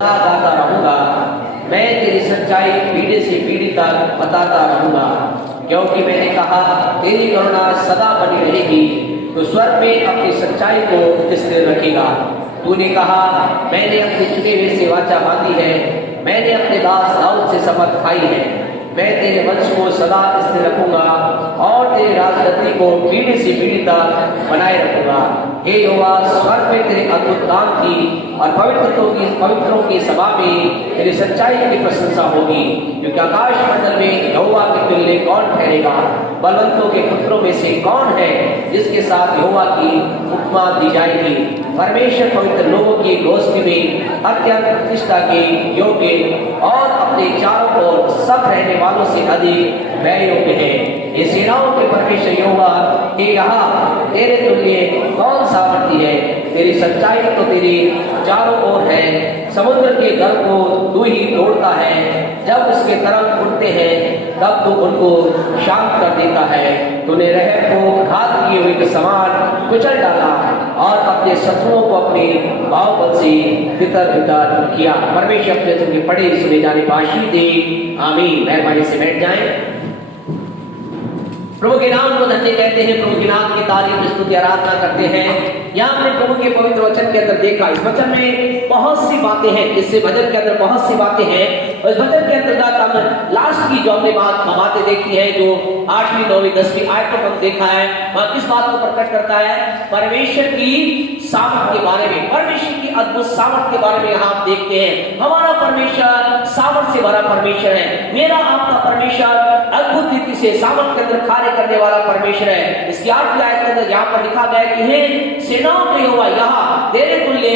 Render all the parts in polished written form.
बताता रहूंगा, मैं तेरी सच्चाई पीढ़ी से पीढ़ी तक बताता रहूंगा, क्योंकि मैंने कहा तेरी करुणा सदा बनी रहेगी, तो स्वर्ग में अपनी सच्चाई को स्थिर रखेगा। तूने कहा मैंने अपने चुने हुए से वाचा बांधी है, मैंने अपने दास दाऊद से शपथ खाई है, मैं तेरे वंश को सदा स्थिर रखूंगा और तेरे राजगद्दी को पीढ़ी से पीढ़ी तक बनाए रखूंगा। हे यहोवा, स्वर्ग में तेरे अद्भुत काम की और पवित्रों की सभा में तेरी सच्चाई की प्रशंसा होगी, क्योंकि आकाश मंडल में यहोवा के तुल्य कौन ठहरेगा? बलवंतों के पुत्रों में से कौन है जिसके साथ यहोवा की उपमा दी जाएगी? परमेश्वर पवित्र लोगों की गोष्ठी में अत्यंत प्रतिष्ठा के योग्य और अपने चारों ओर सब रहने वालों से अधिक व्यय योग्य है। ये सेनाओं के परमेश्वर यहोवा, हे यहाँ तेरे तुल्य कौन सामर्थी है? तेरी सच्चाई तो तेरी चारों ओर है, समुद्र के दल को तू ही तोड़ता है, जब उसके तरंग उठते हैं तब तू उनको शांत कर देता है। तूने रहब को घात किए हुए के समान कुचल डाला और अपने शत्रुओं को अपने बाहुबल से तितर बितर किया। परमेश्वर अपने तुमके पढ़े सुने जाने को आशीष दे, आमीन। मेहरबानी से बैठ जाएं। प्रभु के नाम को धन्य कहते हैं, प्रभु के नाम की तारीफ स्तुति आराधना करते हैं। यहाँ हमने प्रभु के पवित्र वचन के अंदर देखा, इस वचन में बहुत सी बातें हैं, इससे वचन के अंदर बहुत सी बातें हैं, और इस वचन के अंतर्गत हम लास्ट की जो हमने बातें देखी है, जो 8वीं 9वीं 10वीं आयत को हम देखा है, वह किस बात को प्रकट करता है? परमेश्वर की सामर्थ के बारे में, परमेश्वर की अद्भुत सामर्थ के बारे में यहाँ आप देखते हैं। हमारा परमेश्वर सामर्थ से भरा परमेश्वर है, मेरा आपका परमेश्वर अद्भुत रीति से सामर्थ के अंदर कार्य करने वाला परमेश्वर है। इसकी 8वीं आयत के अंदर यहाँ पर लिखा गया कि हे सेनाओं के यहोवा, यहाँ तेरे तुल्य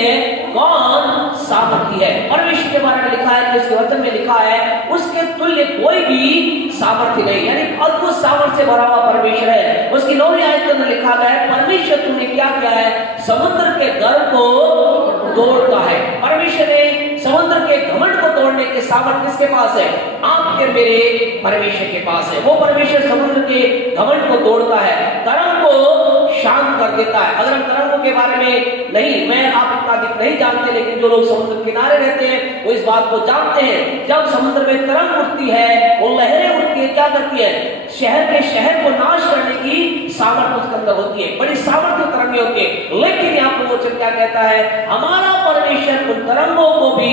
कौन सामर्थी है? परमेश्वर के बारे में लिखा है, उसके वचन में लिखा है उसके तुल्य कोई भी सामर्थ्य नहीं, यानी अद्भुत सामर्थ्य से भरा हुआ परमेश्वर है। उसकी 9वीं आयत के अंदर लिखा गया है परमेश्वर तूने क्या किया है? समुद्र के गर्व को तोड़ता है। परमेश्वर ने समुद्र के घमंड को तोड़ने के सामर्थ्य किसके पास है? आपके मेरे परमेश्वर के पास है। वो परमेश्वर समुद्र के घमंड को तोड़ता है, तरंग को शांत कर देता है। अगर हम तरंगों के बारे में नहीं, मैं आप इतना अधिक नहीं जानते, लेकिन जो लोग समुद्र किनारे रहते हैं वो इस बात को जानते हैं, जब समुद्र में तरंग उठती है, वो लहरें उठती है, क्या करती है? शहर के शहर को नाश करने की सामर्थ्य उसके अंदर होती है, बड़ी सामर्थ्य तरंगें होती है। लेकिन यहाँ पर वचन क्या कहता है? हमारा परमेश्वर उन तरंगों को भी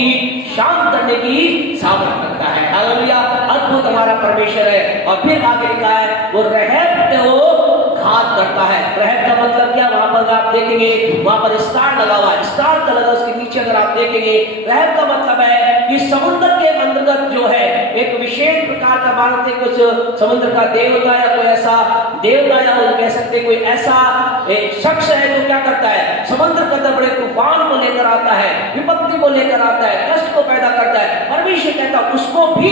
शांत करने की सामर्थ्य रखता है। हालेलुया, अद्भुत हमारा परमेश्वर है। और फिर आगे लिखा है वो रहब को घात करता है। रहब का मतलब क्या? वहां पर आप देखेंगे, वहां पर स्टार लगा हुआ है, स्टार का लगा उसके नीचे अगर आप देखेंगे, रहब का मतलब है कि समुद्र के अंतर्गत जो है एक विशेष प्रकार का मानते कुछ समुद्र का देवता या कोई ऐसा देवता या कह सकते कोई ऐसा शख्स है जो क्या करता है? समुद्र के अंदर बड़े तूफान को लेकर आता है, विपत्ति को लेकर आता है, कष्ट को पैदा करता है। परमेश्वर कहता है उसको भी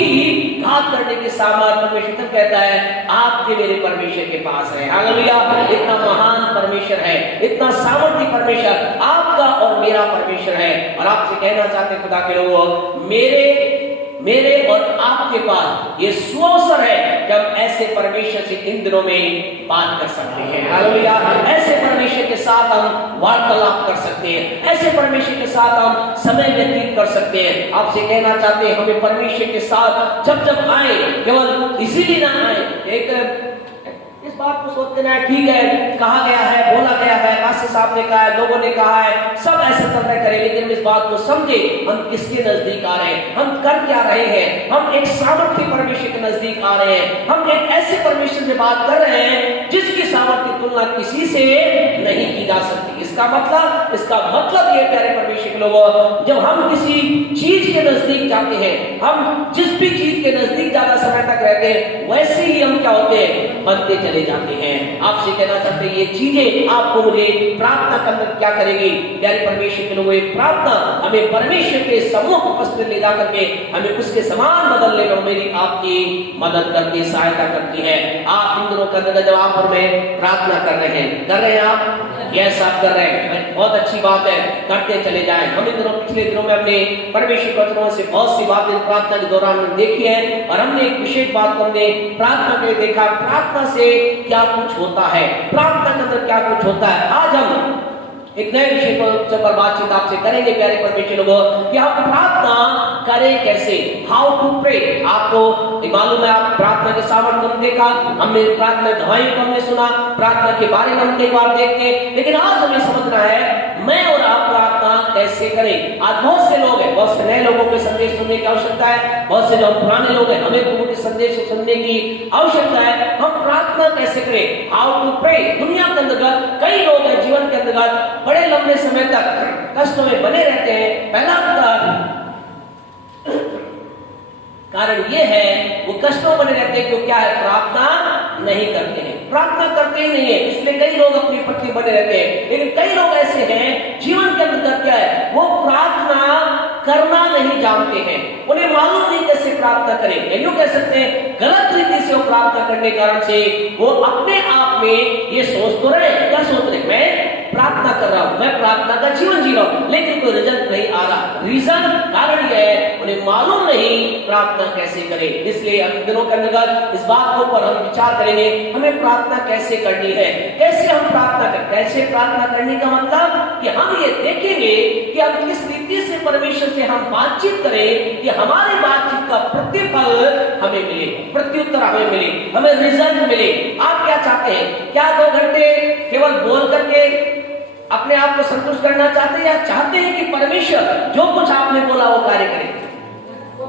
घात करने की सामर्थ्य परमेश्वर कहता है आपके मेरे परमेश्वर के पास है। हालेलुया, इतना महान परमेश्वर है, इतना सामर्थ्य परमेश्वर आपका और मेरा परमेश्वर है। और आपसे कहना चाहते खुदा के लोगों, मेरे और आपके पास ये सुअवसर है कि हम ऐसे परमेश्वर से इन दिनों में बात कर सकते हैं। हालेलुया, ऐसे परमेश्वर के साथ हम वार्तालाप कर सकते हैं, ऐसे परमेश्वर के साथ हम समय व्यतीत कर सकते हैं। आपसे कहना चाहते हैं हमें परमेश्वर के साथ जब आए, केवल इसीलिए ना आए, एक इस बात को सोचते ना ठीक है, कहा गया है, बोला गया है, पास्टर साहब ने कहा है, लोगों ने कहा है, सब ऐसे चल रहे करें, लेकिन हम इस बात को समझे हम किसके नजदीक आ रहे हैं, हम कर क्या रहे हैं। हम एक सामर्थ्य परमेश्वर के नजदीक आ रहे हैं, हम एक ऐसे परमेश्वर से बात कर रहे हैं जिसकी सामर्थ्य की तुलना किसी से नहीं की जा सकती। इसका मतलब ये प्यारे परमेश्वर के लोगों, जब हम किसी चीज के नजदीक जाते हैं, हम जिस भी चीज के नजदीक ज्यादा समय तक रहते हैं, वैसे ही हम क्या होते हैं? बनते चले जाते हैं। आपसे कहना चाहते हैं ये चीजें आपको मुझे प्रार्थना के अंदर क्या करेगी? प्यारे परमेश्वर के लोगों, एक प्रार्थना हमें परमेश्वर के सम्मुख उपस्थित ले जाकर के हमें उसके समान बदलने में मेरी आपकी मदद करती, सहायता करती है। आप इन दिनों के अंदर जब आप और मैं प्रार्थना कर रहे हैं आप यस आप कर रहे हैं, बहुत अच्छी बात है, करते चले जाएं। हम इन दिनों पिछले दिनों में हमने परमेश्वर वचनों से बहुत सी बातें प्रार्थना के दौरान देखी है, और हमने एक विशेष बात को हमने प्रार्थना के देखा, प्रार्थना से क्या कुछ होता है, प्रार्थना के अंदर क्या कुछ होता है। आज हम एक नए विषय पर बातचीत आपसे करेंगे प्यारे परमेश्वर लोगों कि आप प्रार्थना करें कैसे, हाउ टू प्रे। आपको मालूम है, आप प्रार्थना के सामर्थ्य को हमने देखा, हमने प्रार्थना दवाई को हमने सुना, प्रार्थना के बारे में हम कई बार देखते, लेकिन आज हमें समझना है मैं और आप प्रार्थना कैसे करें। आज बहुत से लोग हैं, बहुत से नए लोगों के संदेश सुनने की आवश्यकता है, बहुत से जो पुराने लोग हैं हमें प्रभु के संदेश सुनने की आवश्यकता है। हम प्रार्थना कैसे करें, हाउ टू प्रे। दुनिया के अंतर्गत कई लोग हैं जीवन के अंतर्गत बड़े लंबे समय तक कष्टों में बने रहते हैं। पहला कारण ये है वो कष्टों बने रहते हैं क्यों, क्या है, प्रार्थना नहीं करते हैं, प्रार्थना करते ही नहीं है, इसलिए कई लोग अपनी पत्नी बने रहते हैं। लेकिन कई लोग ऐसे हैं जीवन के अंतर्गत क्या है, वो प्रार्थना करना नहीं जानते हैं, उन्हें मालूम नहीं कैसे प्रार्थना करें। यूं कह सकते हैं गलत रीति से वो प्रार्थना करने के कारण से वो अपने आप में ये सोच तो रहे, क्या सोच रहे, मैं प्रार्थना कर रहा हूं, मैं प्रार्थना का जीवन जी रहा हूं, लेकिन कोई रिजल्ट नहीं आ रहा। रीजन, कारण यह है उन्हें मालूम नहीं प्रार्थना कैसे करें। इसलिए अगले दिनों के अंतर्गत इस बात के ऊपर हम विचार करेंगे, हमें प्रार्थना कैसे करनी है, कैसे हम प्रार्थना करें। कैसे प्रार्थना करने का मतलब कि हम ये देखेंगे कि अब किस रीति से परमेश्वर से हम बातचीत करें कि हमारी बातचीत का प्रतिफल हमें मिले, प्रत्युत्तर हमें मिले, हमें रिजल्ट मिले। आप क्या चाहते हैं, क्या 2 घंटे केवल बोल करके अपने आप को संतुष्ट करना चाहते हैं, या चाहते हैं कि परमेश्वर जो कुछ आपने बोला वो कार्य करे?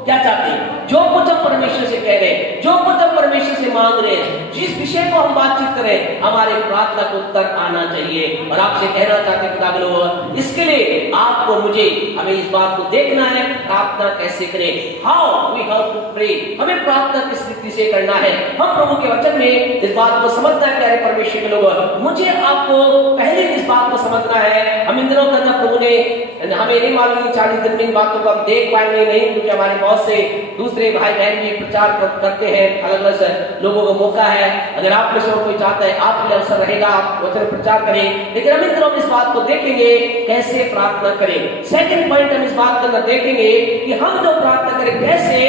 क्या चाहते हैं, जो कुछ हम परमेश्वर से कह रहे हैं, जो कुछ हम परमेश्वर से मांग रहे हैं, जिस विषय को हम बातचीत करें, हमारे प्रार्थना को उत्तर आना चाहिए। और आपसे कहना चाहते हैं खुदा लोग, इसके लिए आपको मुझे हमें इस बात को देखना है प्रार्थना कैसे करें, how we have to pray. हमें प्रार्थना किस रीति से करना है, हम प्रभु के वचन में इस बात को समझना है प्यारे परमेश्वर के लोग। मुझे आपको पहले इस बात को समझना है, हम इन दिनों के अंदर प्रभु ने हमें नहीं मालूम 40 दिन में इन बातों को हम देख पाएंगे नहीं, क्योंकि हमारे बहुत से दूसरे भाई बहन भी प्रचार करते हैं, अलग अलग लोगों को मौका है। अगर आप में से कोई चाहता है, आपके लिए अवसर रहेगा, आप वचन प्रचार करें। लेकिन हम इन दिनों इस बात को देखेंगे कैसे प्रार्थना करें। सेकंड पॉइंट हम इस बात के अंदर देखेंगे कि हम जो प्रार्थना करें कैसे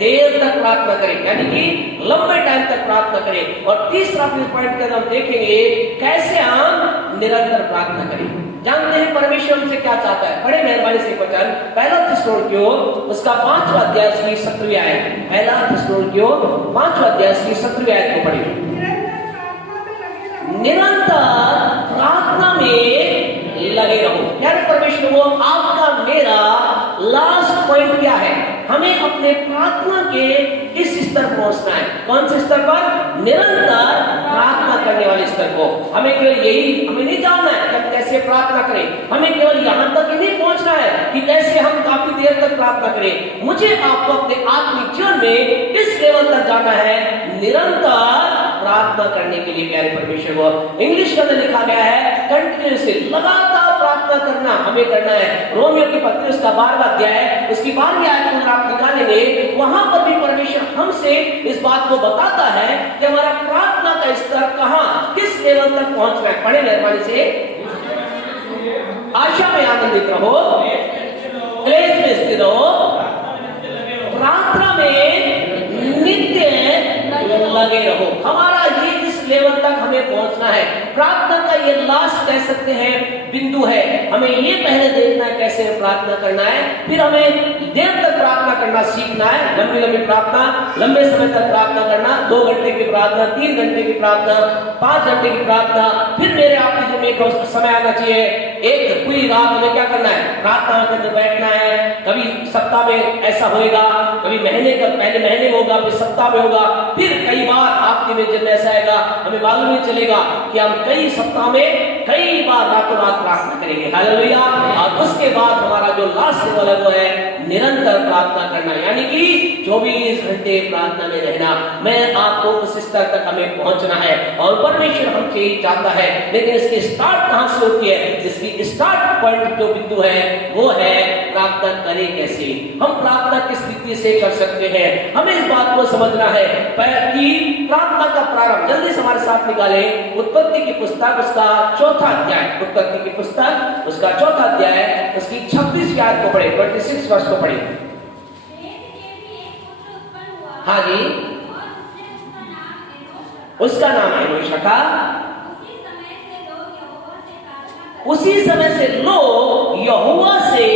देर तक प्रार्थना करें, यानी कि लंबे टाइम तक प्रार्थना करें। और तीसरा पॉइंट के अंदर हम देखेंगे कैसे हम निरंतर प्रार्थना करें। जानते हैं परमेश्वर हमसे क्या चाहता है, बड़े मेहरबानी से वचन पहला थिस्सलुनीकियों उसका 5वां अध्याय की 17वीं आयत, पहला थिस्सलुनीकियों 5वां अध्याय की 17वीं आयत को पढ़िए। निरंतर प्रार्थना में लगे रहो। यानी परमेश्वर वो आपका मेरा लास्ट पॉइंट क्या है, हमें अपने प्रार्थना के इस स्तर पहुंचना है। कौन से स्तर पर, निरंतर प्रार्थना करने वाले स्तर को। हमें केवल यही हमें नहीं जानना है कि हम कैसे प्रार्थना करें, हमें केवल यहां तक ही नहीं पहुंचना है कि कैसे हम काफी देर तक प्रार्थना करें। मुझे आपको अपने आत्मिक जीवन में इस लेवल तक जाना है, निरंतर प्रार्थना करने के लिए प्यारे परमेश्वर को। इंग्लिश के अंदर लिखा गया है कंटिन्यूअसली, लगातार प्रार्थना करना हमें करना है। रोमियो की पत्री उसका 12वां अध्याय उसकी 12वीं आयत को आप निकालेंगे, वहां पर भी परमेश्वर हमसे इस बात को बताता है कि हमारा प्रार्थना का स्तर कहां, किस लेवल तक पहुंचना है। पढ़े मेहरबानी से, आशा में आनंदित रहो, क्लेश में स्थिर रहो, प्रार्थना में नित्य लगे रहो। हमारा ये इस लेवल तक हमें पहुंचना है। प्रार्थना का ये लास्ट कह सकते हैं बिंदु है। हमें ये पहले देखना है कैसे प्रार्थना करना है, फिर हमें देर तक प्रार्थना करना सीखना है। लंबी लंबी प्रार्थना, लंबे समय तक प्रार्थना करना, 2 घंटे की प्रार्थना, 3 घंटे की प्रार्थना, 5 घंटे की प्रार्थना। फिर मेरे आपके जीवन में एक समय आना चाहिए, एक पूरी रात हमें क्या करना है, प्रार्थना के अंदर बैठना है। कभी सप्ताह में ऐसा होएगा, कभी महीने का पहले महीने में होगा, फिर सप्ताह में होगा, फिर कई बार आपके में जब ऐसा आएगा हमें मालूम नहीं चलेगा कि हम कई सप्ताह में कई बार रातों रात प्रार्थना करेंगे। हालेलुया। और उसके बाद हमारा जो लास्ट लेवल है वो है निरंतर प्रार्थना करना, यानी कि 24 घंटे प्रार्थना में रहना। मैं आपको उस स्तर तक हमें पहुंचना है और परमेश्वर हमसे ही चाहता है। लेकिन इसकी स्टार्ट कहां से होती है, इसकी स्टार्ट पॉइंट जो बिंदु है वो है प्रार्थना करें कैसे, हम प्रार्थना किस रीति से कर सकते हैं। हमें इस बात को समझना है कि प्रार्थना का प्रारंभ जल्दी से हमारे साथ निकाले। उत्पत्ति की पुस्तक उसका 4वां अध्याय, उत्पत्ति की पुस्तक उसका 4वां अध्याय उसकी 26वीं आयत को पढ़े, 26 वर्ष को पढ़े। हाँ जी, उसका नाम एनोश रखा। उसी समय से लोग यहोवा से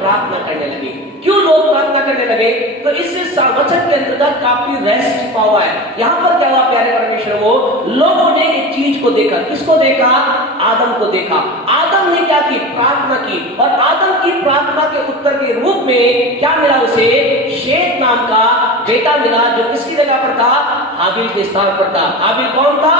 प्रार्थना करने लगे। क्यों लोग प्रार्थना करने लगे? तो इस वचन के अंतर्गत काफी रहस्य छिपा हुआ है। यहां पर क्या हुआ प्यारे परमेश्वर को, लोगों ने एक चीज को देखा। किसको देखा? आदम को देखा। आदम ने क्या की? प्रार्थना की। और आदम की प्रार्थना के उत्तर के रूप में क्या मिला उसे? शेत नाम का बेटा मिला, जो किसकी जगह पर था? हाबिल के स्थान पर था। हाबिल कौन था?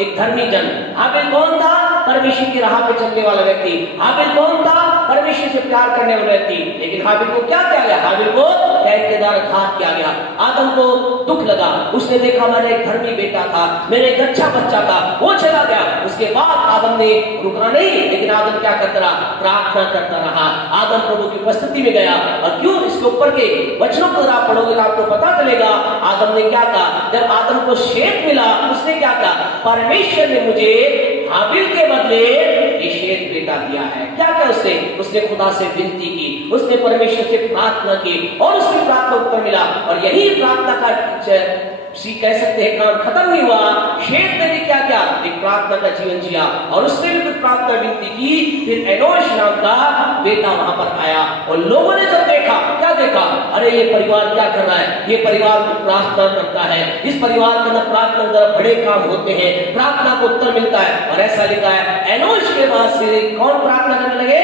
एक धर्मी जन। हाबिल कौन था? परमेश्वर की राह पे चलने वाला व्यक्ति। हाबिल कौन था? परमेश्वर से प्यार करने वाला व्यक्ति। लेकिन हाबिल को क्या किया गया? हाबिल को कैद के द्वारा घात किया गया। आदम को दुख लगा, उसने देखा मेरा एक धर्मी बेटा था, मेरा एक अच्छा बच्चा था, वो चला गया। उसके बाद आदम ने रुका नहीं, लेकिन आदम क्या करता रहा? प्रार्थना करता रहा। आदम प्रभु की उपस्थिति में गया। और क्यों? इसके ऊपर के वचनों को आप पढ़ोगे तो आपको पता चलेगा आदम ने क्या कहा। जब आदम को शेत मिला, उसने क्या कहा? परमेश्वर ने मुझे हाबिल के बदले ये शेत बेटा दिया है। क्या क्या उसने खुदा से विनती की, उसने परमेश्वर से प्रार्थना की और उसकी प्रार्थना उत्तर मिला। और यही प्रार्थना का कह सकते हैं काम खत्म नहीं हुआ। शेत ने भी क्या किया? एक प्रार्थना का जीवन जिया और उसने भी कुछ प्रार्थना विनती की। फिर एनोश नाम का बेटा वहां पर आया और लोगों ने जब देखा, क्या देखा? अरे ये परिवार क्या कर रहा है? ये परिवार प्रार्थना करता है। इस परिवार के अंदर प्रार्थना के द्वारा बड़े काम होते हैं, प्रार्थना को उत्तर मिलता है। और ऐसा लिखा है एनोश के बाद से कौन प्रार्थना करने लगे?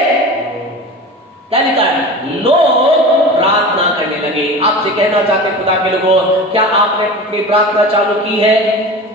क्या लिखा है? लोग प्रार्थना करने लगे। आपसे कहना चाहते खुदा के लोगों, क्या आपने अपनी प्रार्थना चालू की है?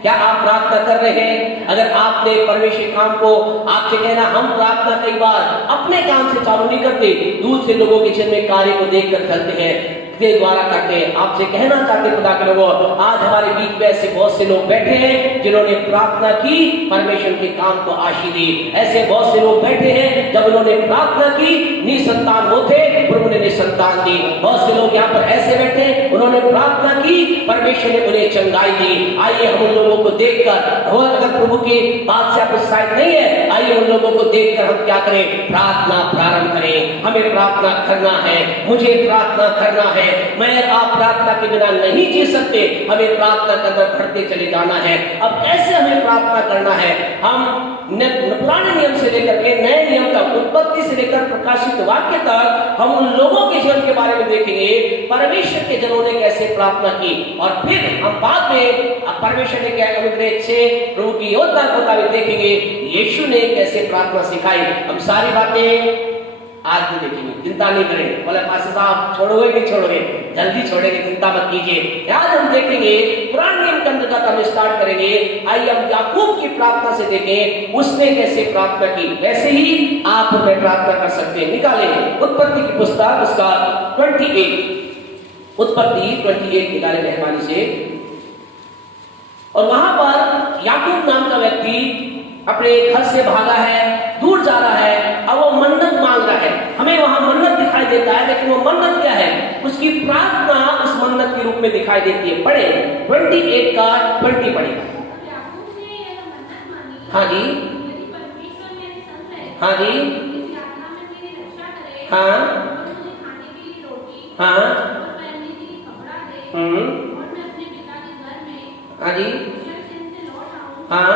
क्या आप प्रार्थना कर रहे हैं? अगर आपने परमेश्वर काम को, आपसे कहना हम प्रार्थना कई बार अपने काम से चालू नहीं करते, दूसरे लोगों के जीवन में कार्य को देखकर चलते हैं, के द्वारा करते हैं। आपसे कहना चाहते खुदा के लोगों, आज हमारे बीच में ऐसे बहुत से लोग बैठे हैं जिन्होंने प्रार्थना की, परमेश्वर के काम को आशीष दी। ऐसे बहुत से लोग बैठे हैं जब उन्होंने प्रार्थना की, निसंतान होते, प्रभु ने निसंतान दी। बहुत से लोग यहाँ पर ऐसे बैठे, उन्होंने प्रार्थना की, परमेश्वर ने उन्हें चंगाई दी। आइए हम उन लोगों को देखकर, और अगर प्रभु की बात से आप उत्साहित नहीं है, आइए उन लोगों को देखकर हम क्या करें? प्रार्थना प्रारंभ करें। हमें प्रार्थना करना है, मुझे प्रार्थना करना है। मैं आप प्रार्थना के बिना नहीं जी सकते। हमें प्रार्थना करना, बढ़ते चले जाना है। अब कैसे हमें प्रार्थना करना है? हम पुराने नियम से लेकर के नए नियम तक, उत्पत्ति से लेकर प्रकाशित वाक्य तक, हम उन लोगों के जीवन के बारे में देखेंगे, परमेश्वर के जनों ने कैसे प्रार्थना की। और फिर हम बाद में परमेश्वर ने क्या अनुग्रह से प्रभु की योजना को देखेंगे, यीशु ने कैसे प्रार्थना सिखाई। हम सारी बातें आज भी देखेंगे, चिंता नहीं करें। बोले पास्टर साहब छोड़ोगे कि छोड़ोगे? जल्दी छोड़ेंगे, चिंता मत कीजिए। आज हम देखेंगे पुराने नियम के अंतर्गत हम स्टार्ट करेंगे। आइए हम याकूब की प्रार्थना से देखें, उसने कैसे प्रार्थना की, वैसे ही आप में प्रार्थना कर सकते हैं। निकालें उत्पत्ति की पुस्तक, उसका 28, उत्पत्ति 28 निकाले मेहरबानी से। और वहां पर याकूब नाम का व्यक्ति अपने घर से भागा है, दूर जा रहा है, अब वो मन्नत मांग रहा है। हमें वहां मन्नत दिखाई देता है, लेकिन वो मन्नत क्या है? उसकी प्रार्थना उस मन्नत के रूप में दिखाई देती है। पढ़े 28 का 20 पढ़े। हाँ जी, हाँ जी, हाँ हाँ, हाँ जी, हाँ,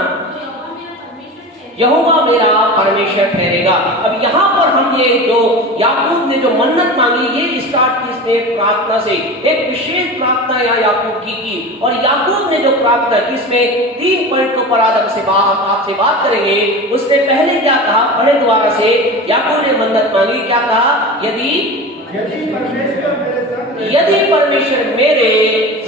यहोवा मेरा परमेश्वर ठहरेगा। अब यहाँ पर हम ये जो याकूब ने जो मन्नत मांगी, ये स्टार्ट की इसने प्रार्थना से। एक विशेष प्रार्थना यहाँ याकूब की। और याकूब ने जो प्रार्थना की, इसमें 3 पॉइंटों पर आज आपसे बात करेंगे। उसने पहले क्या कहा? बड़े द्वारा से याकूब ने मन्नत मांगी, क्या कहा? यदि परमेश्वर मेरे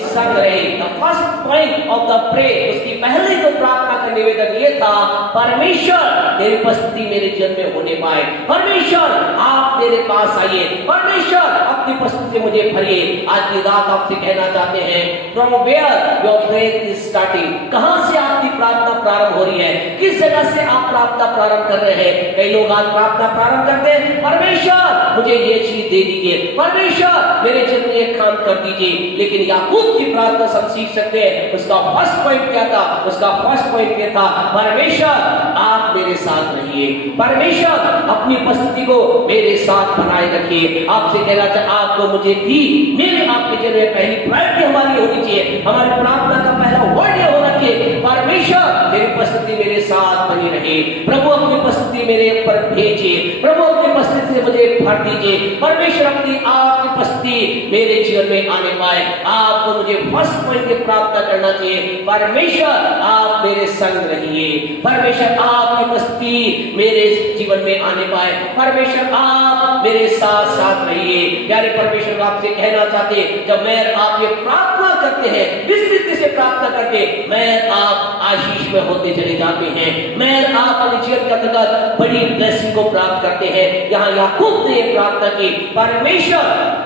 संग रहे। The first point of the prey, उसकी पहले जो प्रार्थना का निवेदन ये था, परमेश्वर तेरी उपस्थिति मेरे जीवन में होने पाए। परमेश्वर आप मेरे पास आइए, परमेश्वर अपनी उपस्थिति से मुझे भरिए। आज की रात आपसे कहना चाहते हैं, from where your prayer is starting, कहां से आपकी प्रार्थना प्रारंभ हो रही है, किस जगह से आप प्रार्थना प्रारंभ कर रहे हैं। कई लोग आज प्रार्थना प्रारंभ करते हैं, परमेश्वर मुझे ये चीज दे दीजिए, परमेश्वर मेरे जीवन में काम कर दीजिए। लेकिन याकूब की प्रार्थना हम सीख सकते हैं, उसका फर्स्ट पॉइंट क्या था? उसका फर्स्ट पॉइंट ये था, परमेश्वर आप मेरे साथ रहिए, परमेश्वर अपनी उपस्थिति को मेरे साथ बनाए रखिए। आपसे कहना चाहता, आपको मुझे भी मेरे आपके जीवन में पहली प्रायोरिटी हमारी होनी चाहिए। हमारी प्रार्थना का पहला वर्ड ये होना चाहिए, परमेश्वर परमेश्वर तेरी उपस्थिति मेरे साथ बनी रहे, प्रभु अपनी उपस्थिति मेरे ऊपर भेजे, प्रभु अपनी उपस्थिति से मुझे भर दीजिए, परमेश्वर अपनी आपकी उपस्थिति मेरे जीवन में आने पाए। आपको मुझे फर्स्ट पॉइंट की प्रार्थना करना चाहिए, परमेश्वर आप मेरे संग रहिए, परमेश्वर आपकी उपस्थिति मेरे जीवन में आने पाए, परमेश्वर आप मेरे साथ साथ रहिए। प्यारे परमेश्वर आपसे कहना चाहते, जब मैं आप ये प्रार्थना करते हैं, इस रीति से प्रार्थना करके मैं आप आशीष में होते चले जाते हैं, मैं आप अपने जीवन के अंतर्गत बड़ी ब्लेसिंग को प्राप्त करते हैं। यहाँ याकूब ने प्रार्थना की, परमेश्वर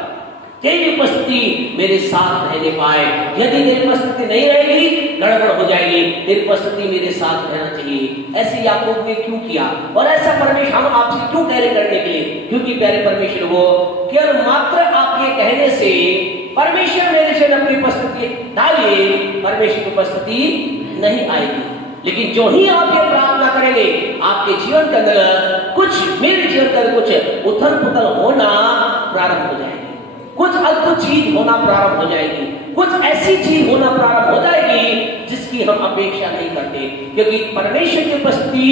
तेरी उपस्थिति मेरे साथ रहने पाए। यदि तेरी उपस्थिति नहीं रहेगी, गड़बड़ हो जाएगी, तेरी उपस्थिति मेरे साथ रहना चाहिए। ऐसे याकूब ने क्यों किया, और ऐसा परमेश्वर हम आपसे क्यों कह रहे करने के लिए? क्योंकि प्यारे परमेश्वर वो केवल मात्र आपके कहने से परमेश्वर मेरे से अपनी उपस्थिति डालिए, परमेश्वर की उपस्थिति नहीं आएगी। लेकिन जो ही आप ये प्रार्थना करेंगे, आपके जीवन के अंदर कुछ, मेरे जीवन के अंदर कुछ उथल पुथल होना प्रारंभ हो जाएगी, कुछ अद्भुत चीज होना प्रारंभ हो जाएगी, कुछ ऐसी चीज होना प्रारंभ हो जाएगी जिसकी हम अपेक्षा नहीं करते। क्योंकि परमेश्वर की उपस्थिति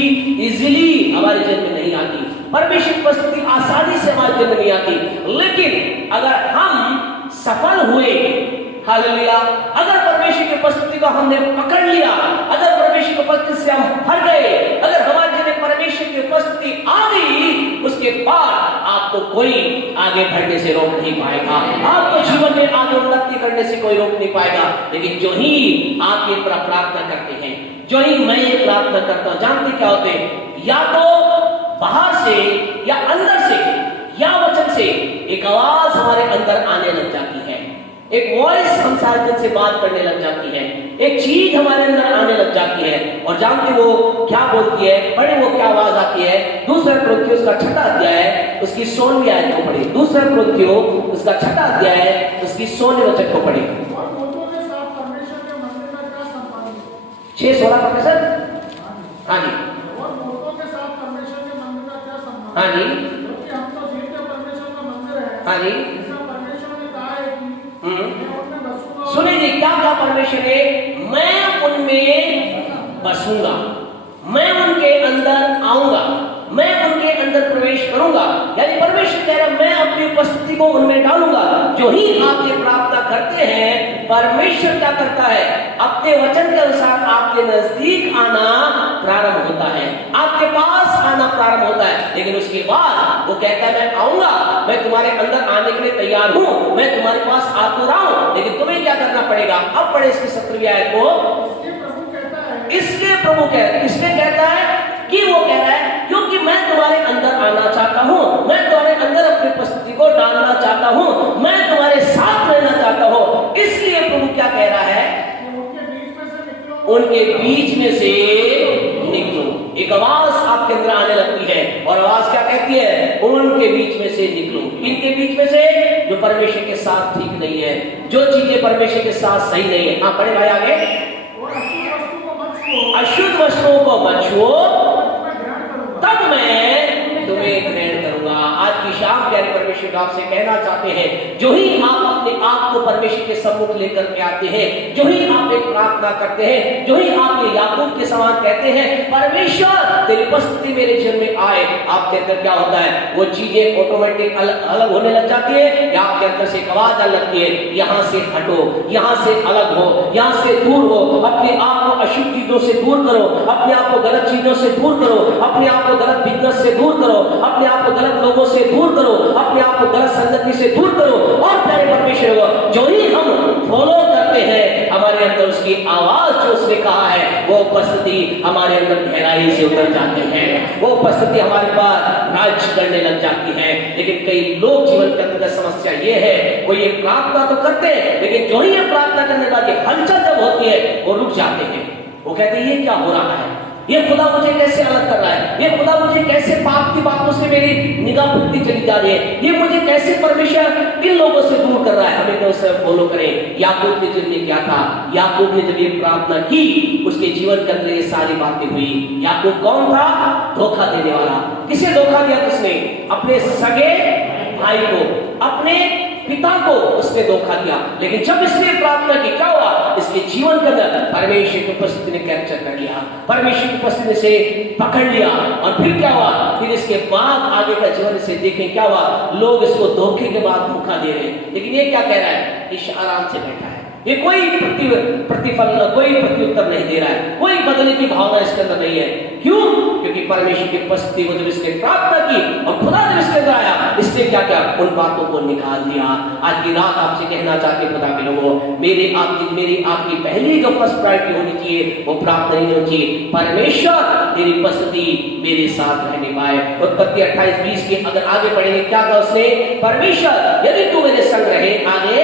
इजीली हमारे जीवन में नहीं आती, परमेश्वर की उपस्थिति आसानी से हमारे जीवन में नहीं आती। लेकिन अगर हम सफल हुए, हालेलुया, अगर परमेश्वर की उपस्थिति को हमने पकड़ लिया, अगर परमेश्वर की उपस्थिति से हम हट गए, अगर हमारे जीवन में परमेश्वर की उपस्थिति आ गई, उसके बाद आपको कोई आगे बढ़ने से रोक नहीं पाएगा, आपको जीवन में आगे उन्नति करने से कोई रोक नहीं पाएगा। लेकिन जो ही आप ये प्रार्थना करते हैं, जो ही मैं ये प्रार्थना करता हूं, जानते क्या होते हैं? या तो बाहर से या अंदर से या वचन से एक आवाज हमारे अंदर आने लग जाती है, एक वॉइस हम सारे दिन से बात करने लग जाती है, एक चीज हमारे अंदर आने लग जाती है। और जानते वो क्या बोलती है? पढ़े वो क्या आवाज आती है? दूसरा कुरिन्थियों उसका 6वां अध्याय उसकी 16वीं आयत को पढ़े। दूसरा कुरिन्थियों उसका 6वां अध्याय उसकी 16वें वचन को पढ़े। 6:16 परमेश्वर, हाँ जी, हाँ जी, हाँ जी, सुनिए क्या क्या परमेश्वर ने, मैं उनमें बसूंगा, मैं उनके अंदर आऊंगा, मैं उनके अंदर प्रवेश करूंगा। यानी परमेश्वर कह रहा मैं अपनी उपस्थिति को उनमें डालूंगा। जो ही आप ये प्रार्थना करते हैं, परमेश्वर क्या करता है? अपने वचन के अनुसार आपके नजदीक आना प्रारंभ होता है, आपके पास आना प्रारंभ होता है। लेकिन उसके बाद वो कहता है मैं आऊंगा, मैं तुम्हारे अंदर आने के लिए तैयार हूं, मैं तुम्हारे पास आतुर हूं, लेकिन तुम्हें क्या करना पड़ेगा? अब पढ़े इसकी 17वीं आयत को। इसलिए प्रभु इसलिए कहता है कि वो कह रहा है क्योंकि मैं तुम्हारे अंदर आना चाहता हूं, मैं तुम्हारे अंदर अपनी उपस्थिति को डालना चाहता हूं, मैं तुम्हारे साथ रहना चाहता हूं। इसलिए प्रभु क्या कह रहा है? उनके बीच में से निकलो। एक आवाज आपके अंदर आने लगती है, और आवाज क्या कहती है? उनके बीच में से निकलो। इनके बीच में से जो परमेश्वर के साथ ठीक नहीं है, जो चीजें परमेश्वर के साथ सही नहीं है। हाँ पढ़े भाई आगे। अशुद्ध वस्तुओं को मत छुओ, तब मैं तुम्हें ग्रहण करूंगा। आज की शाम प्यारे परमेश्वर आपसे कहना चाहते हैं, जो ही आप अपने आप को परमेश्वर के सम्मुख लेकर के आते हैं, जो ही आप एक प्रार्थना करते हैं, जो ही आप ये याकूब के समान कहते हैं परमेश्वर तेरी उपस्थिति मेरे जीवन में आए, आपके अंदर क्या होता है? वो चीजें ऑटोमेटिक अलग होने लग जाती है, या आपके अंदर से एक आवाज आने लगती है, यहाँ से हटो, यहाँ से अलग हो, यहाँ से दूर हो, अपने आप को अशुद्ध चीजों से दूर करो, अपने आप को गलत चीजों से दूर करो, अपने आप को गलत बिजनेस से दूर करो, अपने आप को गलत लोगों से दूर करो, अपने आप को गलत संगति से दूर करो। और प्यारे परमेश्वर जो ही हम फॉलो करते हैं, हमारे अंदर उसकी आवाज जो उसने कहा है, वो उपस्थिति हमारे अंदर गहराई से उतर जाती है, वो उपस्थिति हमारे पास राज करने लग जाती है। लेकिन कई लोग जीवन के अंदर समस्या ये है, वो ये प्रार्थना तो करते हैं, लेकिन जो ही ये प्रार्थना करने वाली हलचल जब होती है, वो रुक जाते हैं। वो कहते हैं ये क्या हो रहा है? ये खुदा मुझे कैसे अलग कर रहा है? ये खुदा मुझे कैसे पाप की बातों से मेरी निगाह फिरती चली जा रही है? ये मुझे कैसे परमेश्वर इन लोगों से दूर कर रहा है? हमें तो उसे फॉलो करें। याकूब के जीवन में क्या था? याकूब ने जब ये प्रार्थना की, उसके जीवन के अंदर ये सारी बातें हुई। याकूब कौन था? धोखा देने वाला। किसे धोखा दिया उसने? अपने सगे भाई को, अपने पिता को उसने धोखा दिया, लेकिन जब इसने प्रार्थना की क्या हुआ, इसके जीवन के अंदर परमेश्वर की उपस्थिति ने कैप्चर कर लिया, परमेश्वर की उपस्थिति से पकड़ लिया। और फिर क्या हुआ, फिर इसके बाद आगे का जीवन से देखें क्या हुआ, लोग इसको धोखे के बाद धोखा दे रहे हैं, लेकिन ये क्या कह रहा है, ईश आराम से बैठा है, ये कोई प्रतिफल कोई प्रत्युत्तर नहीं दे रहा है, कोई बदलने की भावना इसके अंदर नहीं है। क्यों? क्योंकि परमेश्वर की उपस्थिति को जब इसने प्रार्थना की और खुदा जब इसके अंदर आया, इसने क्या किया, उन बातों को निकाल दिया। आज की रात आपसे कहना चाहते खुदा के लोगों, मेरी आपकी पहली जो फर्स्ट प्रायोरिटी होनी चाहिए वो प्रार्थना नहीं होनी चाहिए, परमेश्वर तेरी उपस्थिति मेरे साथ रहने पाए। उत्पत्ति 28:20 के अगर आगे पढ़ेंगे क्या कहा उसने, परमेश्वर यदि तू मेरे संग रहे, आगे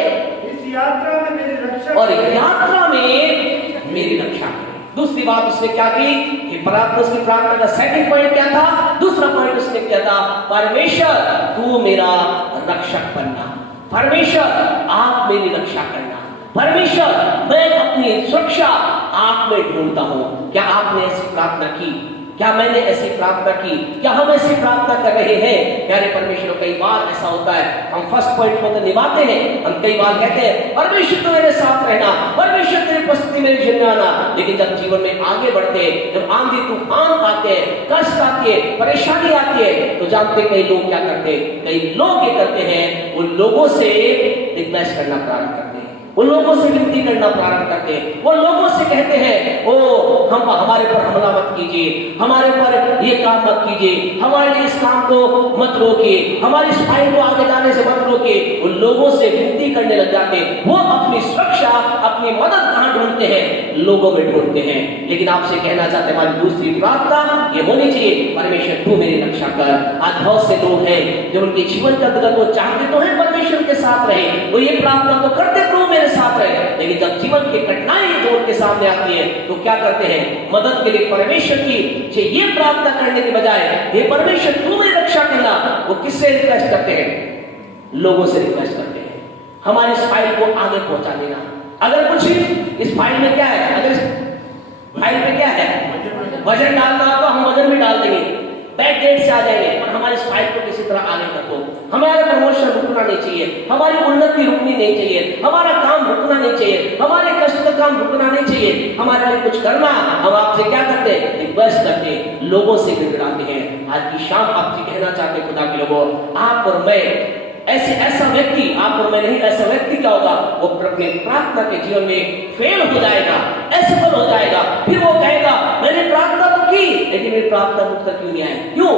यात्रा में मेरी रक्षा और यात्रा में मेरी रक्षा करे। दूसरी बात उसने क्या की कि उसकी प्रार्थना का सेकंड पॉइंट क्या था, दूसरा पॉइंट उसने क्या था, परमेश्वर तू मेरा रक्षक बनना, परमेश्वर आप मेरी रक्षा करना, परमेश्वर मैं अपनी सुरक्षा आप में ढूंढता हूं। क्या आपने ऐसी प्रार्थना की? क्या मैंने ऐसी प्रार्थना की? क्या हम ऐसी प्रार्थना कर रहे हैं? प्यारे परमेश्वर, कई बार ऐसा होता है, हम फर्स्ट पॉइंट को तो निभाते हैं, हम कई बार कहते हैं परमेश्वर तो मेरे साथ रहना, परमेश्वर तेरी उपस्थिति मेरे जीवन में आना, लेकिन जब जीवन में आगे बढ़ते हैं, जब आंधी तूफान आते हैं, कष्ट आती है, परेशानी आती है, तो जानते कई लोग क्या करते हैं, कई लोग ये करते हैं, उन लोगों से रिक्वेस्ट करना प्रारंभ करते हैं, उन लोगों से विनती करना प्रारंभ करते हैं, वो लोगों से कहते हैं ओ हम हमारे पर हमला मत कीजिए, हमारे पर ये काम मत कीजिए, हमारे लिए इस काम को मत रोकिए, हमारी इस फाइल को आगे जाने से मत रोकिए। उन लोगों से विनती करने लग जाते हैं, वो अपनी सुरक्षा अपनी मदद कहां ढूंढते हैं, लोगों में ढूंढते हैं। लेकिन आपसे कहना चाहते हैं हमारी दूसरी प्रार्थना ये होनी चाहिए, परमेश्वर तू मेरी रक्षा कर। आज बहुत से लोग हैं जो उनके जीवन के अंतर्गत वो चाहते तो है परमेश्वर के साथ रहे, वो ये प्रार्थना तो करते प्रभु मेरे साथ रहे, लेकिन जब जीवन की कठिनाई जो उनके सामने आती है तो क्या करते हैं, मदद के लिए परमेश्वर की ये प्रार्थना करने के बजाय हे परमेश्वर तू मेरी रक्षा करना, वो किससे रिक्वेस्ट करते हैं, लोगों से रिक्वेस्ट करते हैं, हमारी इस फाइल को आगे पहुंचा देना। अगर कुछ इस फाइल में क्या है, अगर इस फाइल में क्या है, वजन डालना तो हम वजन में डाल देंगे, बैक डेट से आ जाएंगे, पर हमारी इस फाइल को किसी तरह आगे कर दो, हमारा प्रमोशन रुकना नहीं चाहिए, हमारी उन्नति रुकनी नहीं चाहिए, हमारा काम रुकना नहीं चाहिए, हमारे कष्ट का काम रुकना नहीं चाहिए, हमारे लिए कुछ करना। हम आपसे क्या करते हैं, रिक्वेस्ट करते हैं, लोगों से गिड़गिड़ाते हैं। आज की शाम आपसे कहना चाहते हैं खुदा के लोगों, आप और मैं ऐसा व्यक्ति, आप और मैं नहीं, ऐसा व्यक्ति क्या होगा, वो अपने प्रार्थना के जीवन में फेल हो जाएगा, असफल हो जाएगा, फिर वो कहेगा मैंने प्रार्थना तो की लेकिन मेरी प्रार्थना उत्तर क्यों नहीं आया? क्यों?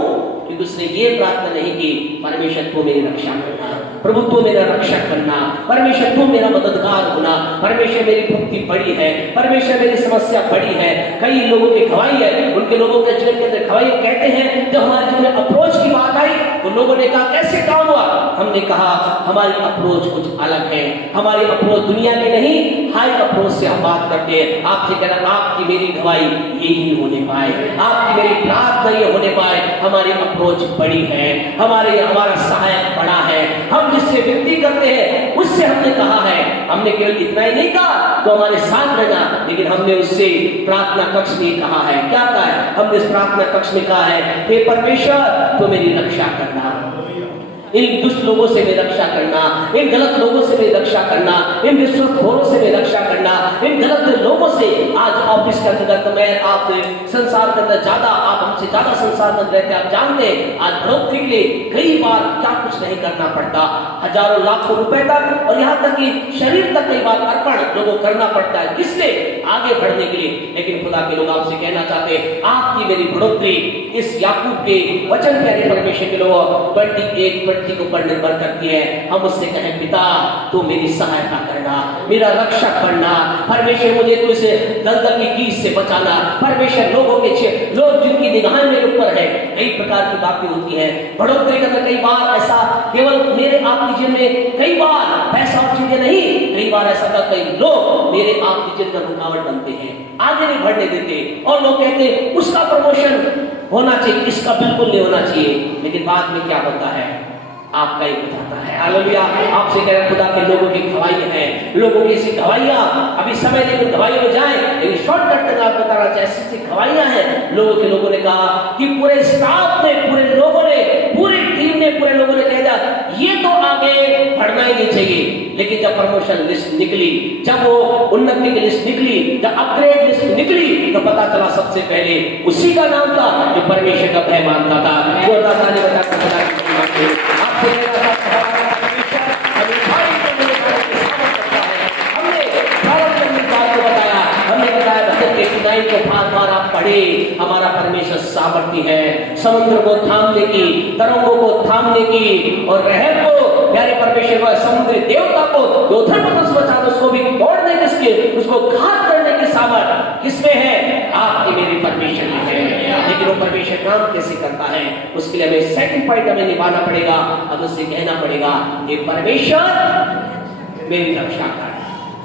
क्योंकि उसने ये प्रार्थना नहीं की, परमेश्वर तू मेरी रक्षा करना, प्रभु तू मेरा रक्षक बनना, परमेश्वर तू मेरा मददगार होना, परमेश्वर मेरी भक्ति बड़ी है, परमेश्वर मेरी समस्या बड़ी है। कई लोगों की गवाही है, उनके लोगों के जीवन के अंदर गवाही कहते हैं जब हमारे जीवन में अप्रोच की बात आई तो लोगों ने कहा कैसे काम हुआ, हमने कहा हमारी अप्रोच कुछ अलग है, हमारी अप्रोच दुनिया की नहीं, हाई अप्रोच से हम बात करते हैं। आपसे कहना आपकी मेरी गवाही यही होने पाए, आपकी मेरी प्रार्थना ये होने पाए, हमारी अप्रोच बड़ी है, हमारा सहायक बड़ा है, हम जिससे विनती करते हैं उससे हमने कहा है, हमने केवल इतना ही नहीं कहा तो हमारे साथ रहना, लेकिन हमने उससे प्रार्थना कक्ष में कहा है, क्या कहा है, हमने इस प्रार्थना कक्ष में कहा है हे परमेश्वर तो मेरी रक्षा करना, इन दुष्ट लोगों से भी रक्षा करना, इन गलत लोगों से भी रक्षा करना, इन विश्वस्त घोरों से भी रक्षा करना, इन गलत लोगों से। आज ऑफिस के अंदर मैं आप संसार के अंदर ज्यादा, आप हमसे ज्यादा संसार में रहते, आप जानते हैं आज बढ़ोतरी के लिए कई बार क्या कुछ नहीं करना पड़ता, हजारों लाखों रुपए तक और यहाँ तक कि शरीर तक कई बार अर्पण लोगों करना पड़ता है, किससे, आगे बढ़ने के लिए। लेकिन खुदा के लोग आपसे कहना चाहते हैं आपकी मेरी बढ़ोतरी इस याकूब के वचन प्यारे परमेश्वर के लोग 28:20 के ऊपर निर्भर करती है। हम उससे कहें पिता तू मेरी सहायता करना, मेरा रक्षक बनना, परमेश्वर मुझे तू इसे दलदल की कीच से बचाना, परमेश्वर लोगों जिनकी निगाहें मेरे ऊपर है, कई प्रकार की बातें होती है बढ़ोतरी का, कई बार ऐसा केवल मेरे आपकी जीवन में कई बार पैसा और चीजें नहीं, कई बार ऐसा था कई लोग मेरे आपकी जीवन में रुकावट बनते हैं, आगे नहीं बढ़ने देते, और लोग कहते हैं उसका प्रमोशन होना चाहिए, इसका बिल्कुल नहीं होना चाहिए, लेकिन बाद में क्या होता है, आपका ही बताता है। हालेलुया। आपसे कह रहे खुदा के लोगों की गवाहियां हैं, लोगों की ऐसी गवाहियां, अभी समय लेकर गवाही में जाए, लेकिन शॉर्टकट तक आप बताना चाहिए, ऐसी गवाहियां हैं लोगों ने कहा कि पूरे स्टाफ ने, पूरे लोगों ने, पूरी टीम ने, पूरे लोगों ने कह दिया ये तो आगे बढ़ना ही नहीं चाहिए। लेकिन जब प्रमोशन लिस्ट निकली, जब वो उन्नति की लिस्ट निकली, जब अपग्रेड लिस्ट निकली, तो पता चला सबसे पहले उसी का नाम था जो परमेश्वर का भय मानता था। वो राजा ने बताया आपसे को बार-बार आप पढ़े। हमारा परमेश्वर सामर्थ्य है समुद्र को थामने की, तरंगों को थामने की, और रहब को, प्यारे परमेश्वर को, समुद्री देवता को योद्धन बचा दो, उसको भी तोड़ने किसके, उसको घात करने की सामर्थ किसमें है? आपके मेरे परमेश्वर में है। लेकिन वो परमेश्वर काम कैसे करता है, उसके लिए हमें सेकंड पॉइंट हमें निभाना पड़ेगा। अब उससे कहना पड़ेगा ये परमेश्वर मेरी रक्षा कर,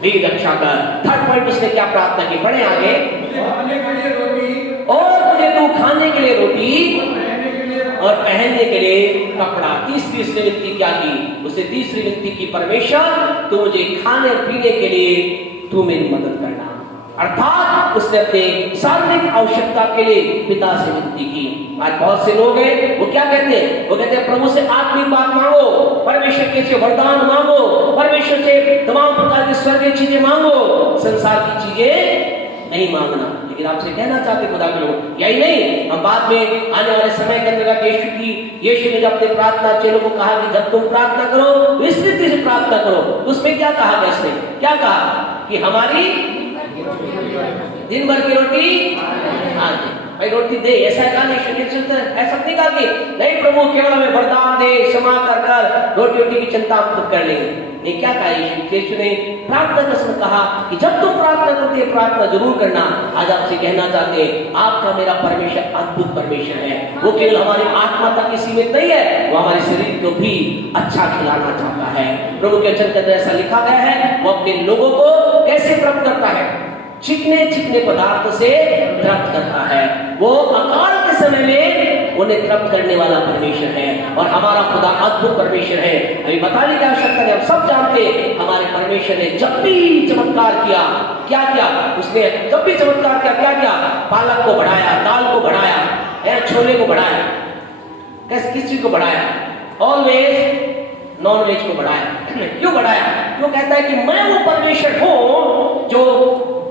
मेरी रक्षा कर। थर्ड पॉइंट उसने क्या प्रार्थना की? बढ़े आगे। और मुझे तू खाने के लिए रोटी और पहनने के लिए कपड़ा। तीसरी उसने विनती क्या की? उसने तीसरी विनती की, परमेश्वर तू मुझे खाने और पीने के लिए तू मेरी मदद करना। अर्थात उसने अपने शारीरिक आवश्यकता के लिए पिता से विनती की। आज बहुत से लोग हैं, वो क्या कहते हैं? वो कहते हैं प्रभु से आत्मिक बात मांगो, परमेश्वर के से वरदान मांगो, परमेश्वर से तमाम प्रकार की स्वर्गीय चीजें मांगो, संसार की चीजें नहीं मांगना। लेकिन आपसे कहना चाहते खुदा के लोग, यही नहीं, हम बाद में आने वाले समय के अंदर यीशु ने जब अपने प्रार्थना चेलों को कहा कि जब तुम प्रार्थना करो तो इस रीति से प्रार्थना करो, तो उसमें क्या कहा गया? इसने क्या कहा कि हमारी दिन भर की रोटी आज दे। भाई रोटी दे, ऐसा कहा नहीं, ऐसा नहीं कहा कि नहीं प्रभु केवल हमें वरदान दे, क्षमा कर रोटी की चिंता हम खुद कर लेंगे। नहीं, क्या कहा यीशु ने? प्रार्थना का समय कहा कि जब तुम प्रार्थना करते हैं प्रार्थना जरूर करना। आज आपसे कहना चाहते हैं आपका मेरा परमेश्वर अद्भुत परमेश्वर है। वो केवल हमारी आत्मा तक ही सीमित नहीं है, वो हमारे शरीर को भी अच्छा खिलाना चाहता है। प्रभु के वचन के अंदर ऐसा लिखा गया है, वो अपने लोगों को कैसे प्राप्त करता है? चिकने चिकने पदार्थ से तृप्त करता है। वो अकाल के समय में उन्हें तृप्त करने वाला परमेश्वर है, और हमारा खुदा अद्भुत परमेश्वर है। अभी बताने की आवश्यकता नहीं, हम सब जानते हैं हमारे परमेश्वर ने जब भी चमत्कार किया, क्या किया? उसने जब भी चमत्कार किया, क्या किया? पालक को बढ़ाया, दाल को बढ़ाया, छोले को बढ़ाया, किस चीज को बढ़ाया? ऑलवेज नॉन वेज को बढ़ाया। क्यों बढ़ाया? क्यों कहता है कि मैं वो परमेश्वर हूं जो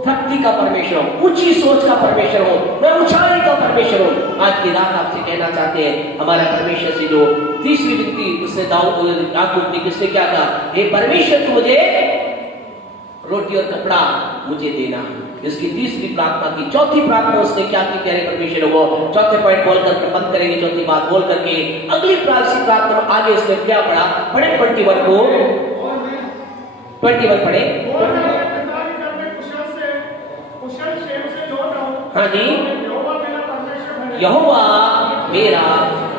भक्ति का परमेश्वर हो, ऊंची सोच का परमेश्वर हो, मैं ऊंचाई का परमेश्वर हूं। आज की रात आपसे कहना चाहते हैं हमारे परमेश्वर से जो तीसरी विनती उसने याकूब ने किसने क्या कहा? हे परमेश्वर तू मुझे रोटी और कपड़ा मुझे देना। इसकी तीसरी प्रार्थना की। चौथी प्रार्थना उसने क्या की? कह रहे परमेश्वर वो चौथे पॉइंट बोलकर बंद करेंगे, चौथी बात बोल करके अगली प्रार्थना आगे उसने क्या पढ़ा? पढ़े 21 को, 21 पढ़े। हाँ जी, यहोवा मेरा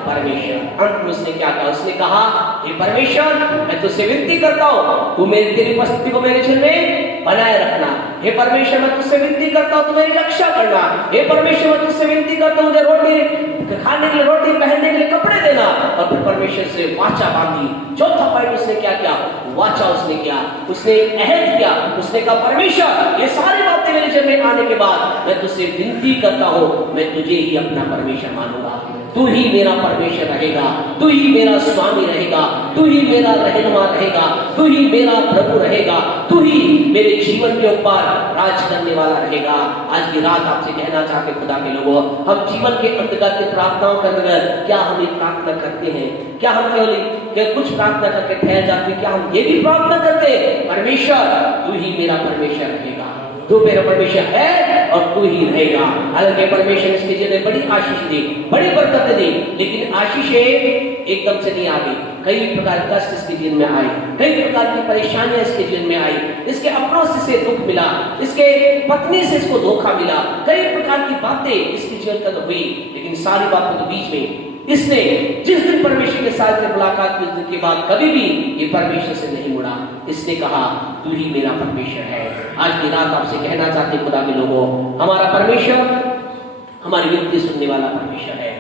परमेश्वर। अंत में उसने क्या कहा? उसने कहा हे परमेश्वर मैं तुझसे विनती करता हूँ, तू मेरी तेरी उपस्थिति को मेरे जीवन में बनाए रखना। हे परमेश्वर मैं तुझसे विनती करता हूँ, तू मेरी रक्षा करना। हे परमेश्वर मैं तुझसे विनती करता हूँ, मुझे रोटी खाने के लिए, रोटी पहनने के लिए कपड़े देना। और फिर परमेश्वर से वाचा बांधी। चौथा पॉइंट उसने क्या किया? वाचा उसने किया, उसने अहद किया। उसने कहा परमेश्वर ये सारी बातें मेरे जीवन में आने के बाद मैं तुझसे विनती करता हूँ, मैं तुझे ही अपना परमेश्वर मानूंगा। तू ही मेरा परमेश्वर रहेगा, तू ही मेरा स्वामी रहेगा, तू ही मेरा रहनुमा रहेगा, तू ही मेरा प्रभु रहेगा, तू ही मेरे जीवन के ऊपर राज करने वाला रहेगा। आज की रात आपसे कहना चाहते खुदा के लोगों, हम जीवन के अंतर्गत के प्रार्थनाओं के अंतर्गत क्या हम एक प्रार्थना करते हैं? क्या हम केवल कुछ प्रार्थना करके ठहर जाते? क्या हम ये भी प्रार्थना करते हैं परमेश्वर तू ही मेरा परमेश्वर रहेगा, तू मेरा परमेश्वर है और तू ही रहेगा। हालांकि परमेश्वर इसके जीवन में बड़ी आशीष दी, बड़ी बरकत दी, लेकिन आशीषें एकदम से नहीं आ गई। कई प्रकार के कष्ट इसके जीवन में आए, कई प्रकार की परेशानियां इसके जीवन में आई, इसके अपनों से दुख मिला, इसके पत्नी से इसको धोखा मिला, कई प्रकार की बातें इसके जीवन के अंदर हुई। लेकिन सारी बातों के बीच में इसने जिस दिन परमेश्वर के साथ मुलाकात की, उस दिन के बाद कभी भी ये परमेश्वर से नहीं मुड़ा। इसने कहा तू ही मेरा परमेश्वर है। आज की रात आपसे कहना चाहते खुदा के लोगों, हमारा परमेश्वर हमारी विनती सुनने वाला परमेश्वर है।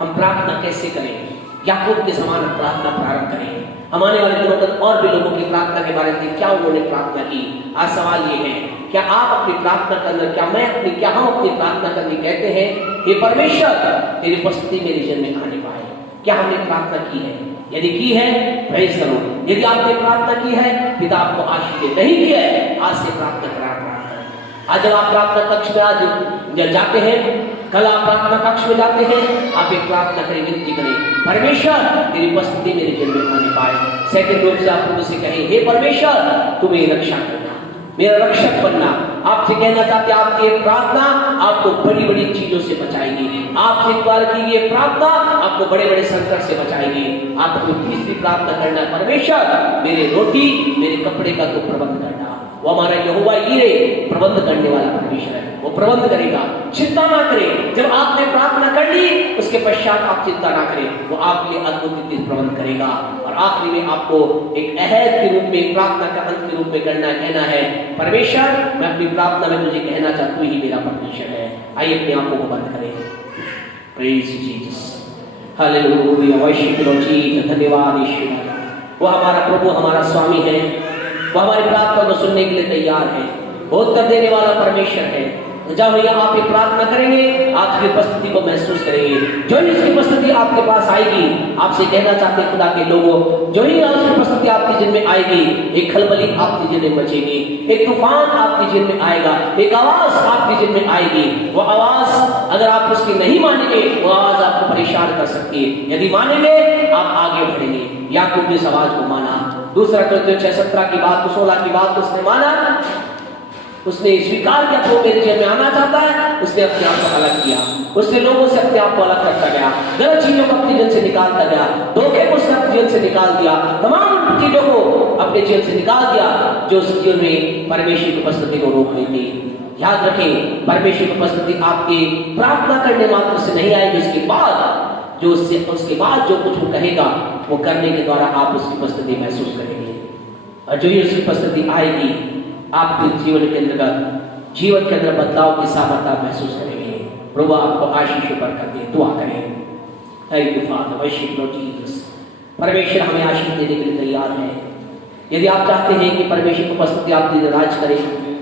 हम प्रार्थना कैसे करें? याकूब के समान प्रार्थना प्रारंभ करें। हम आने वाले दिनों तक और भी लोगों की प्रार्थना के बारे में क्या उन्होंने प्रार्थना की। आज सवाल ये है, क्या आप अपनी प्रार्थना के अंदर, क्या हम अपनी प्रार्थना करने कहते हैं हे परमेश्वर तेरी उपस्थिति मेरे जीवन में आने पाए? क्या हमने प्रार्थना की है? यदि की है प्रेज़ करो, यदि आपने प्रार्थना की है, पिता आपको आशीष दे। नहीं की है, आज से प्रार्थना करा। आज जब आप प्रार्थना कक्ष में आज जाते हैं, कल आप प्रार्थना कक्ष में जाते हैं, आप एक प्रार्थना करें, विनती करें, परमेश्वर तेरी उपस्थिति मेरे जीवन में आने पाए। सेकंड रूप से आप मुझसे कहें, हे परमेश्वर तू मेरी रक्षा करना, मेरा रक्षक बनना। आपसे कहना चाहते हैं, आपकी प्रार्थना आपको बड़ी बड़ी चीजों से बचाएगी। आपसे एक बार की ये प्रार्थना आपको बड़े बड़े संकट से बचाएगी। आपको तीसरी प्रार्थना करना, परमेश्वर मेरे रोटी मेरे कपड़े का तो प्रबंध करना। वो हमारा यहोवा यीरे प्रबंध करने वाला परमेश्वर है, वो प्रबंध करेगा। चिंता ना करें, जब आपने प्रार्थना कर ली उसके पश्चात आप चिंता ना करें, वो आपके लिए अद्भुत प्रबंध करेगा। और आखिरी में आपको एक अहद के रूप में, प्रार्थना का अंत के रूप में कहना है, परमेश्वर मैं अपनी प्रार्थना में तुझे कहना चाहता हूं, ही मेरा परमेश्वर है। आइए अपनी आंखों को बंद करें। Praise Jesus, hallelujah, worship Lord Jesus. धन्यवाद ईश्वर, वो हमारा प्रभु, हमारा स्वामी है, वो हमारी प्रार्थना को सुनने के लिए तैयार है, वो उत्तर देने वाला परमेश्वर है। जब भैया आप ये प्रार्थना करेंगे, आपकी उपस्थिति को महसूस करेंगे। जो ही इसकी उपस्थिति आपके पास आएगी, आपसे कहना चाहते खुदा के लोगों, जो ही उसकी उपस्थिति आपके जीवन में आएगी, एक खलबली आपके जीवन में बचेगी, एक तूफान आपके जीवन में आएगा, एक आवाज आपके जीवन में आएगी। वो आवाज अगर आप उसकी नहीं मानेंगे, वो आवाज आपको परेशान कर सकती है। यदि मानेंगे आप आगे बढ़ेंगे। याकूब ने इस आवाज को माना। दूसरा Corinthians 6:17 की बात, 16 की बात उसने माना, उसने स्वीकार किया वो मेरे जीवन में आना चाहता है। उसने अपने आप को अलग किया, उसने लोगों से अपने आप को अलग करता गया, गलत चीजों को अपने जीवन से निकालता गया, धोखे को उसने अपने जीवन से निकाल दिया, तमाम चीजों को अपने जीवन से निकाल दिया जो उस जीवन में परमेश्वर की उपस्थिति को रोक रही थी। याद रखें, परमेश्वर की उपस्थिति आपके प्रार्थना करने मात्र से नहीं आएगी, उसके बाद जो कुछ वो कहेगा वो करने के द्वारा आप उसकी उपस्थिति महसूस करेंगे। और जो ही उसकी उपस्थिति आएगी, आपके जीवन के अंदर बदलाव की सामर्थ्य महसूस करेंगे। प्रभु आपको आशीष बरकत दे। दुआ करें। Thank you father, worship Lord Jesus. परमेश्वर हमें आशीष देने के लिए तैयार है। यदि आप चाहते हैं कि परमेश्वर की उपस्थिति आपके लिए राज करे,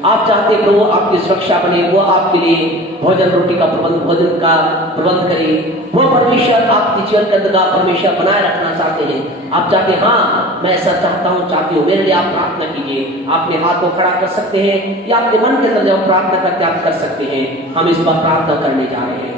आप चाहते हैं प्रभु आपकी सुरक्षा बने, वो आपके लिए भोजन रोटी का भोजन का प्रबंध करे, वो परमेश्वर आपके जीवन के अंदर का परमेश्वर बनाए रखना चाहते हैं। आप चाहते हैं, हाँ मैं ऐसा चाहता हूँ, चाहती हूँ, मेरे लिए आप प्रार्थना कीजिए। अपने हाथ को खड़ा कर सकते हैं या आपके मन के अंदर जब प्रार्थना करके आप कर सकते हैं। हम इस बार प्रार्थना करने जा रहे हैं।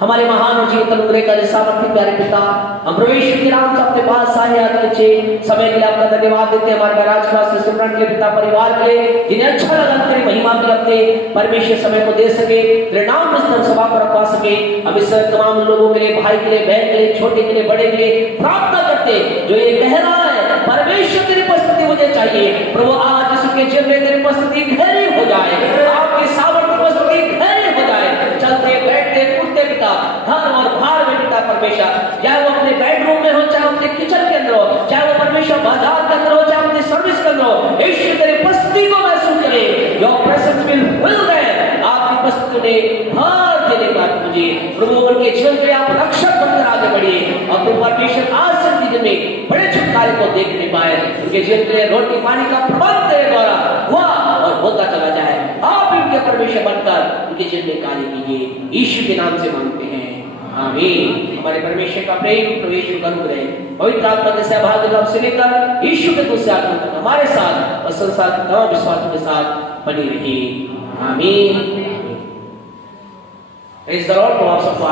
हमारे महान और जीवित अनुग्रह का सामर्थ्य प्यारे पिता, हम प्रवेश के नाम से अपने पास आए अच्छे समय के लिए आपका धन्यवाद देते हैं। हमारे राजपाल सिमरन के पिता परिवार के लिए जिन्हें अच्छा लगा, तेरी महिमा भी अपने परमेश्वर समय को दे सके, तेरे नाम में इस सभा को रखवा सके। हम इस तमाम लोगों के लिए, भाई के लिए, बहन के लिए, छोटे के लिए, बड़े के लिए प्रार्थना करते जो ये कह रहा है, परमेश्वर तेरी उपस्थिति मुझे चाहिए। प्रभु आज इसके जीवन में तेरी उपस्थिति गहरी हो जाए, आपकी सामर्थ्य उपस्थिति गहरी हो जाए। चलते बैठते उठते पिता, घर और बाहर में पिता परमेश्वर, चाहे वो अपने बेडरूम में हो, चाहे अपने किचन के अंदर हो, चाहे वो परमेश्वर बाजार के अंदर हो, चाहे अपने सर्विस के अंदर हो, ईश्वर तेरी उपस्थिति को महसूस करें। Your presence will fill them. आपकी उपस्थिति में भर देने के बाद मुझे प्रभु उनके जीवन के आप रक्षक बनकर आगे बढ़िए और फिर परमेश्वर आज से में बड़े छुटकारे को देखने पाए। उनके जीवन के लिए रोटी पानी का प्रबंध तेरे द्वारा हुआ और होता चला जाए। आप इनके परमेश्वर बनकर उनके जीवन में कार्य कीजिए, यीशु के नाम से मांगते हैं, आमीन। हमारे परमेश्वर का प्रेम, परमेश्वर का अनुग्रह, पवित्र आत्मा के सहभागिता से लेकर यीशु के दूसरे आत्मा तक हमारे साथ और संसार के तमाम विश्वासियों के साथ बनी रही, आमीन। इस दौरान आप सबको